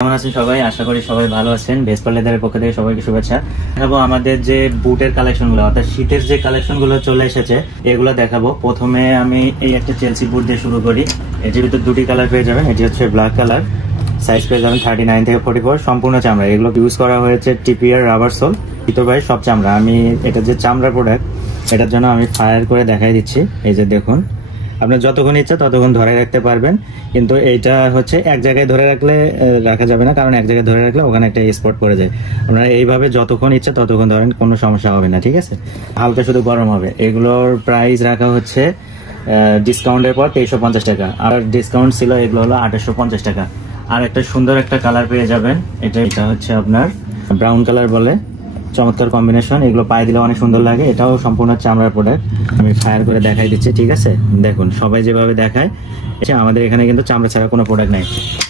কেমন আছেন সবাই? আশা করি সবাই ভালো আছেন। ভেসপার লেদারের পক্ষ থেকে সবাইকে শুভেচ্ছা। দেখাবো আমাদের যে বুটের কালেকশনগুলো, অর্থাৎ শীতের যে কালেকশনগুলো চলে এসেছে এগুলো দেখাবো। প্রথমে আমি এই একটা চেলসি বুট দিয়ে শুরু করি। এটির ভিতর দুটি কালার পেয়ে যাবেন। এটি হচ্ছে ব্ল্যাক কালার, সাইজ পেয়ে যাবেন 39 থেকে 44, সম্পূর্ণ চামড়া। এগুলো ইউজ করা হয়েছে টিপিআর রাবার সোল, ভিতর বাইরে সব চামড়া। আমি এটা যে চামড়া প্রোডাক্ট, এটার জন্য আমি ফায়ার করে দেখাই দিচ্ছি। এই যে দেখুন, আপনার যতক্ষণ ইচ্ছা ততক্ষণ ধরে রাখতে পারবেন, কিন্তু এইটা হচ্ছে এক জায়গায় ধরে রাখলে রাখা যাবে না, কারণ এক জায়গায় ধরে রাখলে ওখানে একটা স্পট পড়ে যায়। আপনারা এইভাবে যতক্ষণ ইচ্ছা ততক্ষণ ধরেন, কোনো সমস্যা হবে না, ঠিক আছে? হালকা শুধু গরম হবে। এগুলোর প্রাইস রাখা হচ্ছে ডিসকাউন্টের পর 2350 টাকা, আর ডিসকাউন্ট ছিল এগুলো হলো 2850 টাকা। আর একটা সুন্দর একটা কালার পেয়ে যাবেন, এটা হচ্ছে আপনার ব্রাউন কালার বলে, চমৎকার কম্বিনেশন। এগুলো পায়ে দিলে অনেক সুন্দর লাগে। এটাও সম্পূর্ণ চামড়ার প্রোডাক্ট। আমি ফায়ার করে দেখাই দিচ্ছি, ঠিক আছে? দেখুন, সবাই যেভাবে দেখায়, আমাদের এখানে কিন্তু চামড়া ছাড়া কোনো প্রোডাক্ট নাই।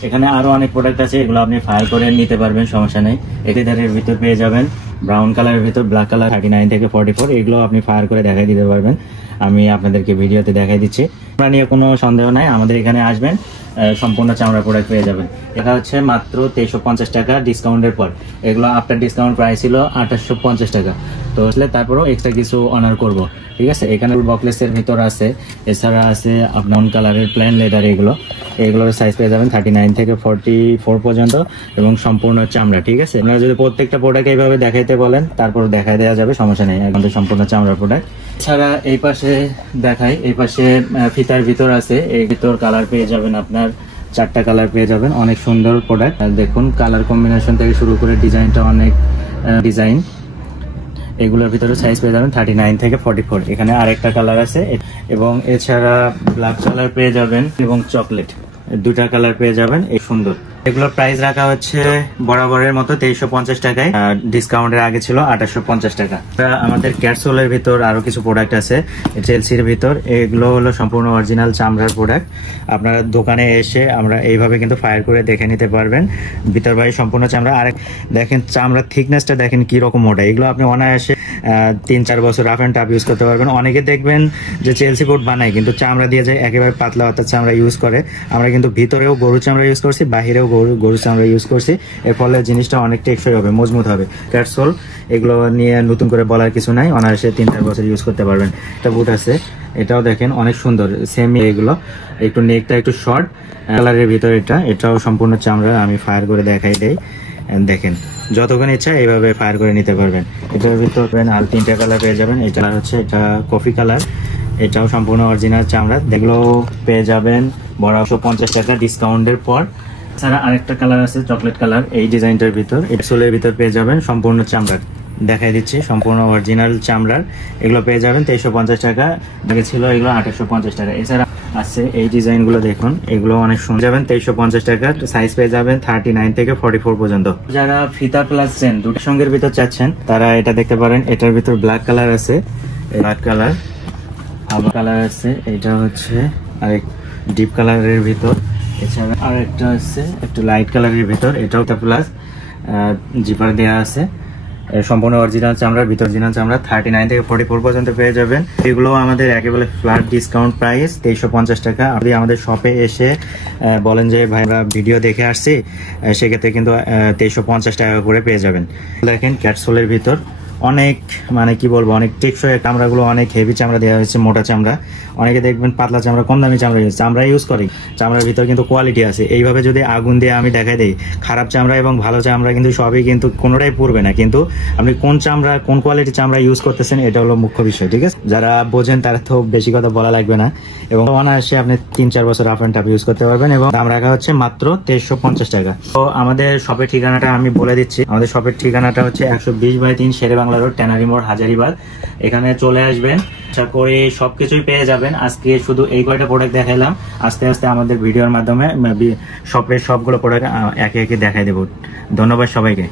এখানে আরো অনেক প্রোডাক্ট আছে, এগুলো আপনি ফায়ার করে নিতে পারবেন, সমস্যা নেই। এর ভিতর পেয়ে যাবেন ব্রাউন কালারের ভিতর ব্ল্যাক কালার 39 থেকে 44, এগুলো আপনি ফায়ার করে দেখাই দিতে পারবেন। আমি আপনাদেরকে ভিডিওতে দেখাই দিচ্ছি, আমরা নিয়ে কোনো সন্দেহ নাই। আমাদের এখানে আসবেন, সম্পূর্ণ চামড়া প্রোডাক্ট পেয়ে যাবেন। এটা হচ্ছে মাত্র 2350 টাকা ডিসকাউন্টের পর। এগুলো আফটার ডিসকাউন্ট প্রাইস ছিল 2850 টাকা। তো আসলে তারপরেও এক্সট্রা কিছু অনার করব, ঠিক আছে? এখানে বকলেসের ভিতর আছে, এছাড়া আছে আপনার কালারের প্লেন লেদার। এগুলোর সাইজ পেয়ে যাবেন 39 থেকে 44 পর্যন্ত, এবং সম্পূর্ণ চামড়া, ঠিক আছে? আপনারা যদি প্রত্যেকটা প্রোডাক্ট এইভাবে দেখাইতে বলেন, তারপর দেখাই দেওয়া যাবে, সমস্যা নেই। আমাদের সম্পূর্ণ চামড়া প্রোডাক্ট। এছাড়া এই পাশে দেখাই, এই পাশে ফিতার ভিতর আছে। এই ভিতর কালার পেয়ে যাবেন আপনার 4টা কালার পেয়ে যাবেন। অনেক সুন্দর প্রোডাক্ট। দেখুন, কালার কম্বিনেশন থেকে শুরু করে ডিজাইনটা অনেক ডিজাইন। এগুলোর ভিতরে সাইজ পেয়ে যাবেন 39 থেকে 44। এখানে আরেকটা কালার আছে, এবং এছাড়া ব্ল্যাক কালার পেয়ে যাবেন এবং চকলেট, দুটা কালার পেয়ে যাবেন। এই সুন্দর। এগুলোর প্রাইস রাখা হচ্ছে বরাবরের মতো 2350 টাকায়, ডিসকাউন্টের আগে ছিল 2850 টাকা। আমাদের ক্যাটসোলের ভিতর আরো কিছু প্রোডাক্ট আছে, চেলসির ভিতর। এগুলো হলো সম্পূর্ণ অরিজিনাল চামড়ার প্রোডাক্ট। আপনারা দোকানে এসে আমরা এইভাবে কিন্তু ফায়ার করে দেখে নিতে পারবেন, ভিতর বাইরে সম্পূর্ণ চামড়া। আর দেখেন চামড়ার থিকনেসটা দেখেন কি রকম মোটা। এগুলো আপনি অনায়াসে 3-4 বছর রাফ অ্যান্ড টাফ ইউজ করতে পারবেন। অনেকে দেখবেন যে চেলসি বুট বানায় কিন্তু চামড়া দিয়ে যায় একেবারে পাতলা, অর্থাৎ চামড়া ইউজ করে। আমরা কিন্তু ভিতরেও গরু চামড়া ইউজ করছি, বাহিরেও গরু চামড়া ইউজ করছি। এর ফলে জিনিসটা অনেক টেকসই হবে, মজবুত হবে। ক্যাটসোল এগুলো নিয়ে নতুন করে বলার কিছু নাই, অনায়াসে 3-4 বছর ইউজ করতে পারবেন। একটা বুট আছে, এটাও দেখেন অনেক সুন্দর, সেম। এগুলো একটু নেকটা একটু শর্ট কালারের ভিতর, এটাও সম্পূর্ণ চামড়া। আমি ফায়ার করে দেখাই দেই, দেখেন যতক্ষণ ইচ্ছা এইভাবে ফায়ার করে নিতে পারবেন। এটার ভিতর আর 3টা কালার পেয়ে যাবেন। এটা হচ্ছে এটা কফি কালার, এটাও সম্পূর্ণ অরিজিনাল চামড়া। এগুলো পেয়ে যাবেন 1250 টাকা ডিসকাউন্টের পর। এছাড়া আরেকটা কালার আছে চকলেট কালার, এই ডিজাইনটার ভিতর। সোলের ভিতর পেয়ে যাবেন সম্পূর্ণ চামড়ার, দেখাই দিচ্ছি, সম্পূর্ণ অরিজিনাল চামড়ার। এগুলো পেয়ে যাবেন 2350 টাকা, আগে ছিল এগুলো 2850 টাকা। এছাড়া আছে এই ডিজাইনগুলো, দেখুন এগুলো অনেক সুন্দর, যাবেন 2350 টাকা। সাইজ পেয়ে যাবেন 39 থেকে 44 পর্যন্ত। যারা ফিতা প্লাস চেন দুটি সঙ্গের ভিতর চাচ্ছেন, তারা এটা দেখতে পারেন। এটার ভিতর ব্ল্যাক কালার আছে, ব্ল্যাক কালার, আবার কালার আছে, এটা হচ্ছে আরেক ডিপ কালারের ভিতর। এছাড়া আরেকটা আছে একটু লাইট কালারের ভিতর, এটাও প্লাস জিপার দেওয়া আছে। সম্পূর্ণ অরিজিনাল চামড়ার ভিতর, অরিজিনাল চামড়া 39 থেকে 44 পর্যন্ত পেয়ে যাবেন। এগুলো আমাদের একেবারে ফ্ল্যাট ডিসকাউন্ট প্রাইস 2350 টাকা। আপনি আমাদের শপে এসে বলেন যে ভাই আমরা ভিডিও দেখে আসছি, সেক্ষেত্রে কিন্তু 2350 টাকা করে পেয়ে যাবেন। দেখেন ক্যাটসোলের ভিতর অনেক, মানে কি বলবো, অনেক টেকসই চামড়াগুলো, অনেক হেভি চামড়া দেওয়া হয়েছে, মোটা চামড়া। অনেকে দেখবেন পাতলা চামড়া, কম দামি চামড়া ইউজ করে। চামড়ার ভিতর কিন্তু কোয়ালিটি আছে। এইভাবে যদি আগুন দিয়ে আমি দেখাই দিই, খারাপ চামড়া এবং ভালো চামড়া কিন্তু সবই কিন্তু কোনোটাই পুড়বে না, কিন্তু আপনি কোন চামড়া, কোন কোয়ালিটি চামড়া ইউজ করতেছেন, এটা হলো মুখ্য বিষয়, ঠিক আছে? যারা বোঝেন তারা তো বেশি কথা বলা লাগবে না, এবং অনায়াসে আপনি 3-4 বছর রাফ অ্যান্ড টাফ ইউজ করতে পারবেন। এবং দাম রাখা হচ্ছে মাত্র 2350 টাকা। তো আমাদের শপের ঠিকানাটা আমি বলে দিচ্ছি। আমাদের শপের ঠিকানাটা হচ্ছে 120/3 শেরে বাংলা রোড, ট্যানারি মোড়, হাজারীবাগ। এখানে চলে আসবেন, আশা করি সবকিছুই পেয়ে যাবেন। আজকে শুধু এই কয়টা প্রোডাক্ট দেখাইলাম, আস্তে আস্তে আমাদের ভিডিওর মাধ্যমে শপের সবগুলো প্রোডাক্ট একে একে দেখাই দেবো। ধন্যবাদ সবাইকে।